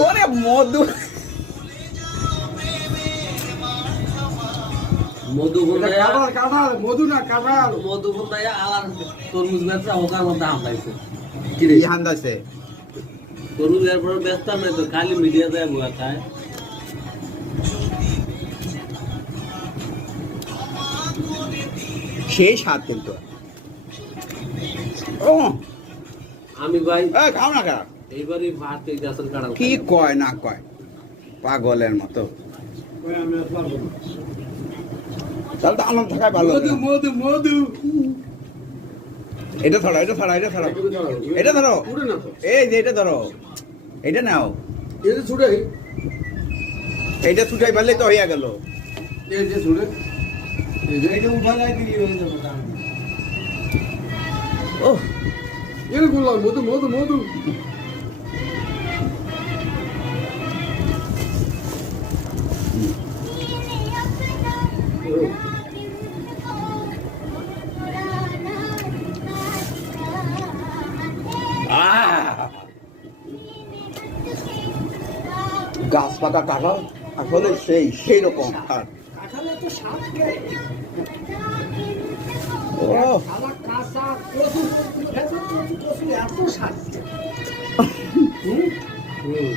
ওরে মধু মধু বন্ধাইয়া কাঁঠাল মধু না কাঁঠাল মধু বন্ধাইয়া আলার তরমুজ ব্যবসা ওকার মধ্যে হামলাইছে কি রে হান্দাছে তরমুজ এরপর ব্যস্ত নাই তো খালি মিডিয়া যায় বুয়া খায় সেই স্বাদ কিন্তু ও আমি ভাই খাও না খারাপ এইবারই ভাত এই গাছের কাঁঠাল কি কয় না কয় পাগলের মতো তাহলে তো আনন্দ থাকায় ভালো মধু মধু মধু এটা ধরো এটা ধরো এটা ধরো এটা ধরো পুরো না তো এই যে এটা ধরো এটা নাও এই যে ছুড়ে এইটা ছুটাই পারলে তো হইয়া গেল এই যে ছুড়ে এই যে এটা উঠালাই দিলি হয়ে যাবে তাহলে। ও এর গুলো মধু মধু মধু গাছ পাকা কাঁঠাল আসলে সেই রকম আর কাঁঠালের তো স্বাদ কে? ও আমার কাঁচা কচু ভেতর কচু এত স্বাদ। হুম